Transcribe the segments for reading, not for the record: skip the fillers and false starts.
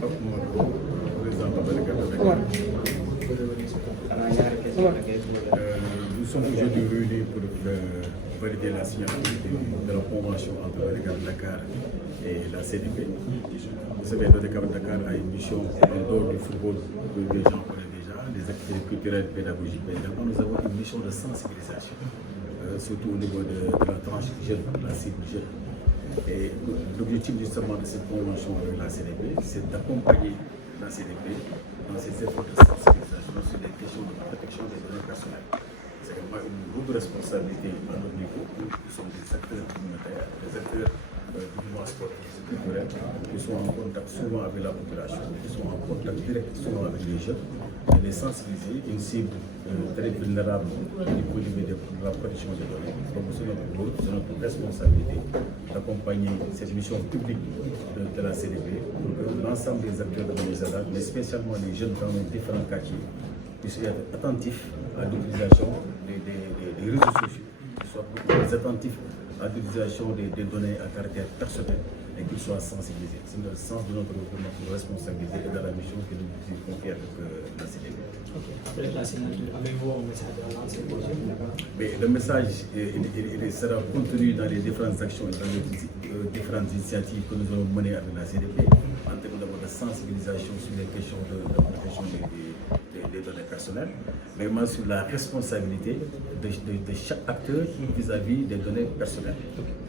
Pape Mamadou, président de nous sommes aujourd'hui réunis pour valider la signature de la convention entre l'ODCAV de Dakar et la CDP. Vous savez, l'ODCAV de Dakar a une mission en dehors du football que les gens connaissent déjà, des activités culturelles, pédagogiques, mais également nous avons une mission de sensibilisation, surtout au niveau de la tranche jeune, la cible jeune. Et l'objectif justement de cette convention avec la CDP, c'est d'accompagner la CDP dans ses efforts de sensibilisation sur les questions de protection des données personnelles. C'est vraiment une lourde responsabilité à notre niveau. Nous sommes des acteurs communautaires, des acteurs du mouvement sportif, qui sont en contact souvent avec la population, qui sont en contact direct souvent avec les jeunes, et les sensibiliser, une cible très vulnérable du point de vue de la protection des données. Donc c'est notre rôle, c'est notre responsabilité d'accompagner cette mission publique de la CDP pour que l'ensemble des acteurs de l'ONG, mais spécialement les jeunes dans les différents quartiers, puissent être attentifs à l'utilisation des réseaux sociaux, qu'ils soient plus attentifs à l'utilisation des données à caractère personnel et qu'ils soient sensibilisés. C'est le sens de notre responsabilité et de la mission que nous confions avec la CDP. Avec la signature, avez-vous un message à lancer pour mais le message il sera contenu dans les différentes actions et dans les différentes initiatives que nous allons mener avec la CDP en termes de sensibilisation sur les questions de protection des données personnelles, mais également sur la responsabilité de chaque acteur vis-à-vis des données personnelles.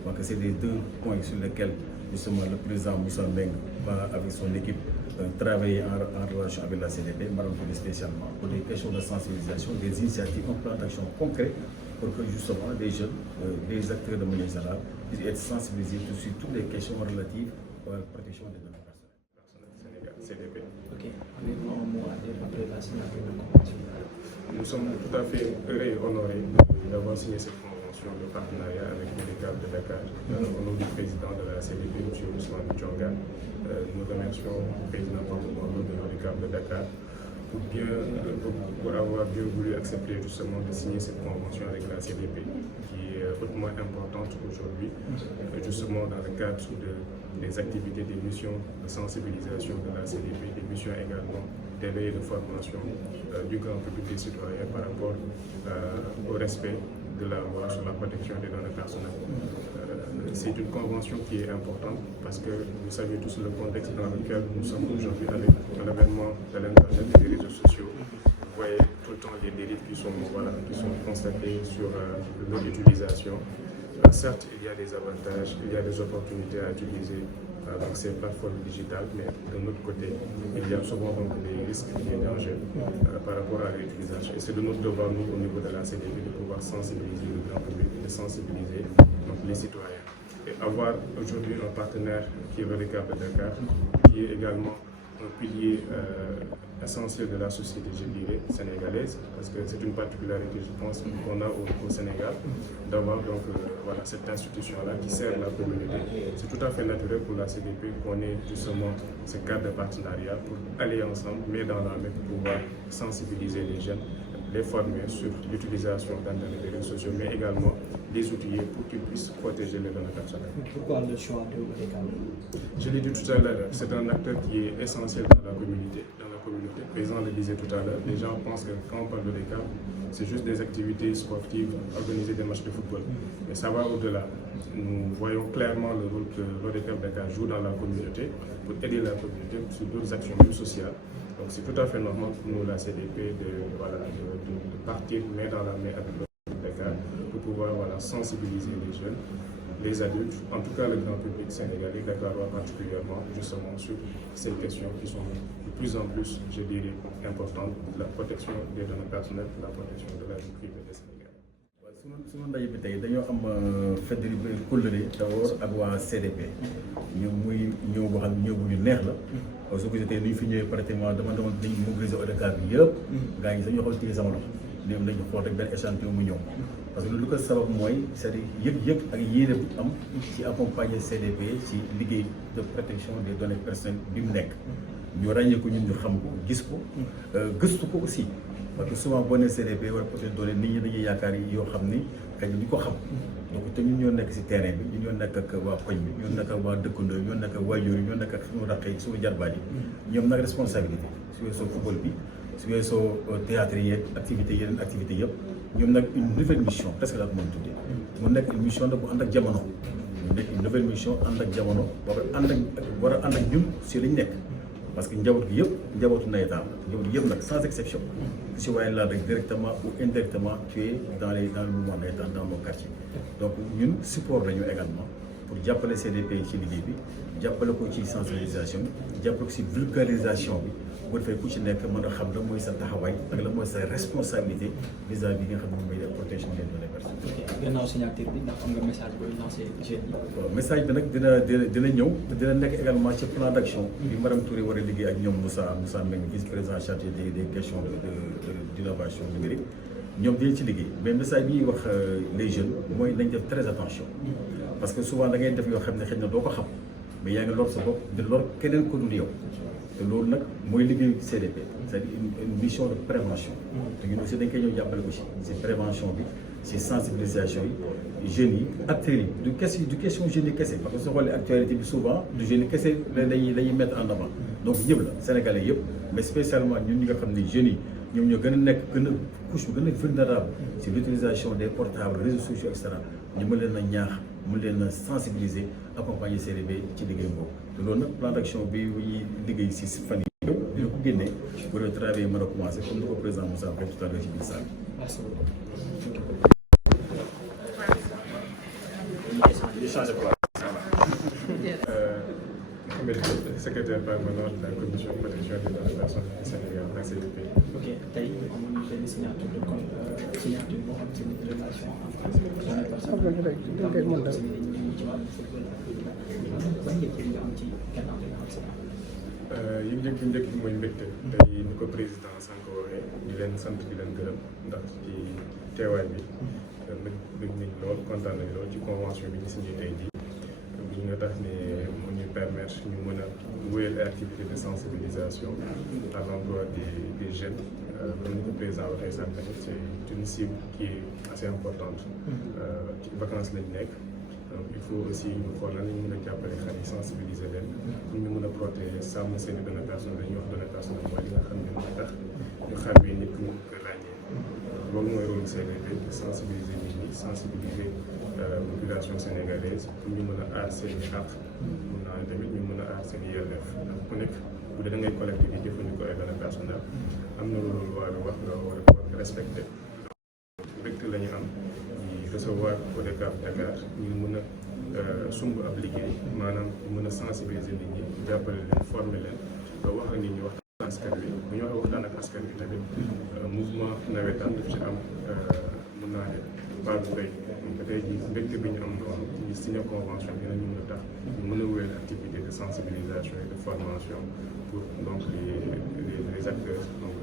Donc c'est les deux points sur lesquels justement le président Moussa Mbeng va avec son équipe travailler en relation avec la CDP, Madame spécialement, pour des questions de sensibilisation, des initiatives, un plan d'action concret pour que justement les jeunes, les acteurs de Mounies Arabes puissent être sensibilisés sur toutes les questions relatives à la protection des données personnelles. CDP. Ok, avez-vous un mot à dire après la signature de la convention? Nous sommes tout à fait heureux et honorés d'avoir signé cette convention de partenariat avec l'ODCAV de Dakar. Au nom du président de la CDP, M. Ousmane Djonga, nous remercions le président de l'ODCAV de Dakar pour avoir bien voulu accepter justement de signer cette convention avec la CDP, qui est hautement importante aujourd'hui, justement dans le cadre des activités, des missions de sensibilisation de la CDP, des missions également d'éveil et de formation du grand public des citoyens par rapport au respect de la loi sur la protection des données personnelles. C'est une convention qui est importante parce que vous savez tous le contexte dans lequel nous sommes aujourd'hui avec l'avènement de l'Internet et des réseaux sociaux. Vous voyez tout le temps les dérives qui sont constatées sur leur utilisation. Certes, il y a des avantages, il y a des opportunités à utiliser dans ces plateformes digitales, mais de notre côté, il y a souvent donc des risques et des dangers par rapport à l'utilisation. Et c'est de notre devoir, nous, au niveau de la CDP, de pouvoir sensibiliser le grand public, de sensibiliser donc, les citoyens. Et avoir aujourd'hui un partenaire qui est l'ODCAV de Dakar, qui est également un pilier essentiel de la société, je dirais, sénégalaise, parce que c'est une particularité, je pense, qu'on a au Sénégal, d'avoir donc voilà, cette institution-là qui sert la communauté. C'est tout à fait naturel pour la CDP qu'on ait justement ce cadre de partenariat pour aller ensemble, mais dans la main, pour pouvoir sensibiliser les jeunes, les former sur l'utilisation d'Internet et des réseaux sociaux, mais également les outiller pour qu'ils puissent protéger les données personnelles. Pourquoi le choix de l'ODCAV? Je l'ai dit tout à l'heure, c'est un acteur qui est essentiel dans la communauté. Le président le disait tout à l'heure, les gens pensent que quand on parle de l'ODCAV, c'est juste des activités sportives, organiser des matchs de football. Mais ça va au-delà. Nous voyons clairement le rôle que l'ODCAV Dakar joue dans la communauté pour aider la communauté sur d'autres actions plus sociales. Donc c'est tout à fait normal pour nous, la CDP, de partir main dans la main avec l'ODCAV Dakar pour pouvoir sensibiliser les jeunes, les adultes, en tout cas le grand public sénégalais, dakarois particulièrement, justement sur ces questions qui sont de plus en plus, je dirais, importantes, la protection des données personnelles, la protection de la vie privée des Sénégalais. sunu ndaje bi tey dañoo am feddali ba kóllëre d'abord ak waa CDP ñëw muy ñëw boo xam ne ñëw bu ñu neex la su ko gisee tey ni ñu fi ñëwee pratiquement dama dañu mobiliser ODCAV bi yëpp gaa ñi sax ñoo xool téye sama loxo ñoom dañu xool rek benn échantillon mu ñëw parce que lu ko sabab mooy c'est-à-dire yëg-yëg ak yéene bu am ci accompagner CDP ci liggéey de protection des données personnelles bi mu nekk ñu ràññee ko ñun ñu xam ko gis ko gëstu ko aussi parce que souvent boo nee CDP wala protection des données nit ñi dañuy yaakaar yi yoo xam ni xëy na ñu ko xam donc te ñun ñoo nekk si terrain bi ñun ñoo nekk ak waa koñ bi ñoo nekk ak waa dëkkandoo ñoo nekk ak waajur yi ñoo nekk ak suñu raq yi suñu jarbaat yi ñoom nag responsabilité su weesoo football bi su weesoo théâtre yi yeneen activité yëpp ñoom nag une nouvelle mission presque laa ko mën tuddee mu nekk une mission nag bu ànd ak jamono mu nekk une nouvelle mission ànd ak jamono ba ànd ak war a ànd ak ñun si lañ nekk parce que njaboot gi yëpp njabootu nawetaan la njaboot gi yëpp nag sans exception si waaye laal rek directement ou indirectement tu es dans le mouvement nawetaan dans nos quartiers donc ñun support lañu également pour jàppale CDP ci liggéey bi jàppale ko ci sensibilisation bi jàppale ko ci vulgarisation bi bu defee ku ci nekk mën a xam la mooy sa taxawaay ak la mooy sa responsabilité vis-à-vis bi nga xam ne mooy protection des données personnelles. ok gannaaw signature bi ndax am nga message booy lancé jeunes yi. waaw message bi nag dina ñëw te dina nekk également ci plan d' action. bi Madame Touré war a liggéey ak ñoom Moussa Mbengue vice-président chargé des questions d' innovation numérique ñoom dinañ ci liggéey mais message bi ñuy wax les jeunes mooy nañ def très attention parce que souvent da ngay def yoo xam ne xëy na doo ko xam mais yaa ngi lor sa bopp di lor keneen ko dul yow. te loolu nag mooy liggéeyu CDP c'est-à-dire une mission de prévention te ñun aussi dañ koy ñëw jàppale ko ci prévention bi ci sensibilisation yi jeunes yi acteurs yi du question jeunes yi kese parce que soo xoolee actualité bi souvent du jeunes yi kese dañuy mettre en avant donc ñëpp la sénégalais yëpp mais spécialement ñun ñi nga xam ne jeunes yi ñoom ñoo gën a nekk couche bu gën a vulnérable ci l'utilisation des portables réseaux sociaux et cetera ñu mën leen a ñaax mu leen a sensibiliser accompagner CDP ci liggéey boobu te loolu nag plan d' action bi ñuy liggéey si fan yi yëpp dina ko génnee pour le travail mën a commencé comme ni ko président Moussa waxee tout à l'heure ci biir salle bi. merci beaucoup. Secrétaire permanent de la commission de protection des données personnelles du Sénégal la CDP. ok tey amoon nañu benn signature de signature boo xam ne relation yëg-yëg bu njëkk bi mooy mbégte tey ni ko président sànq waxee di leen sant di leen gërëm ndax ci teewaay bi bëgg nañ lool kontaan nañ lool ci convention bi ñu signé tey jii bi nga tax ne mu ñu permettre ñu mën a wéyal activité de sensibilisation à l'emploi des jeunes comme ni ko président waxee sànq tamit c'est une cible qui est assez importante ci vacances lañ nekk donc il faut aussi ñu xool lan ñu mën a jàppale xale yi sensibiliser leen pour ñu mën a protéger sàmm seen i données personnelles dañuy wax données personnelles mooy li nga xam ne mooy tax ñu xàmmee nit ñu ko ràññee loolu mooy rôle CDP de sensibiliser nit ñi sensibiliser population sénégalaise pour ñu mën a aar seen i àq mun naa tamit ñu mën a aar seen i yelleef ndax ku nekk bu dee da ngay collecté di jëfandikoo ay données personnelles am na loolu war a wax nga war a respecté mbégte la ñu am di recevoir ODCAV Dakar ñu mën a sumb ab liggéey maanaam mën a sensibiliser nit ñi jàppale leen former leen ba wax ak nit ñi waxtaan askan wi bu ñu waxee waxtaan ak askan wi tamit mouvement nawetaan daf ci am mën naa ne part bu rëy donc tey jii mbégte bi ñu am noonu ñu signé convention bi dinañu mën a tax ñu mën a wéyal activité de sensibilisation et de formation pour donc les acteurs donc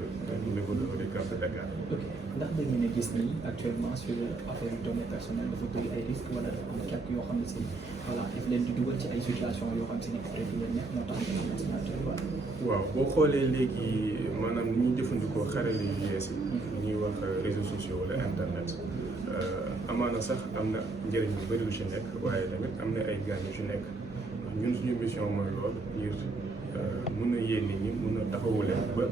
au niveau de ODCAV de Dakar. ok ndax da ngeen a gis ni actuellement sur affaire données personnelles dafa bëri ay risques wala dafa am quelque yoo xam ne si voilà daf leen di dugal ci ay situation yoo xam si ne peut être yéen moo tax ñu am signature waaw boo xoolee léegi maanaam ni ñuy jëfandikoo xarale yu yees yi ñuy wax réseaux sociaux wala internet amaana sax am na njëriñ bu bëri lu ci nekk waaye tamit am na ay gaañ yu ci nekk ñun suñu mission mooy lool ngir mën a yee nit ñi mën a taxawu leen ba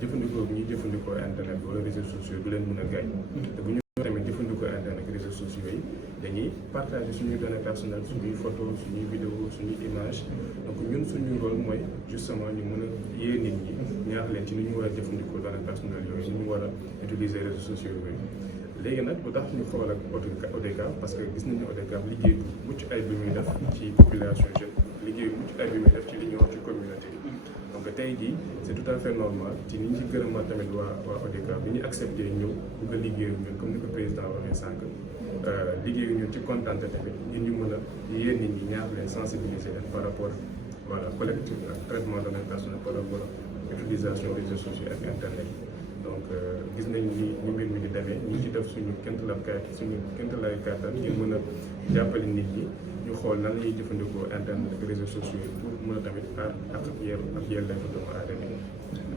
jëfandikoo bi ñuy jëfandikoo internet wala réseaux sociaux du leen mën a gaañ te bu ñu tamit jëfandikoo internet ak réseaux sociaux yi dañuy partager suñuy données personnelles suñuy photo suñuy vidéo suñuy image donc ñun suñu rôle mooy justement ñu mën a yee nit ñi ñaax leen ci ni ñu war a jëfandikoo données personnelles yooyu ni ñu war a utiliser réseaux sociaux yooyu léegi nag bu tax ñu xool ak ODCAV parce que gis nañu ODCAV liggéey bu mucc ay bi muy def ci population jeune liggéey bu mucc ay bi muy def ci li ñuy wax ci communauté bi donc tey jii c' est tout à fait normal ci ni ñu ci gërëmaat tamit waa ODCAV bi ñu accepté ñëw bëgg a liggéey ñun comme ni ko président waxee sànq liggéey ñun ci kontaan tamit ñun ñu mën a yéen nit ñi ñaax leen sensibiliser leen par rapport voilà collecte ak traitement de données personnelles par rapport ak utilisation réseaux sociaux ak internet donc gis nañ ni mbir mi di demee ñu ci def suñu kéemtalaay kàttan ngir mën a jàppale nit ñi ñu xool nan la ñuy jëfandikoo internet ak réseaux sociaux yi pour mën a tamit aar ak yelleefu doomu aadama yi.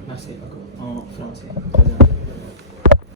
Merci beaucoup en français.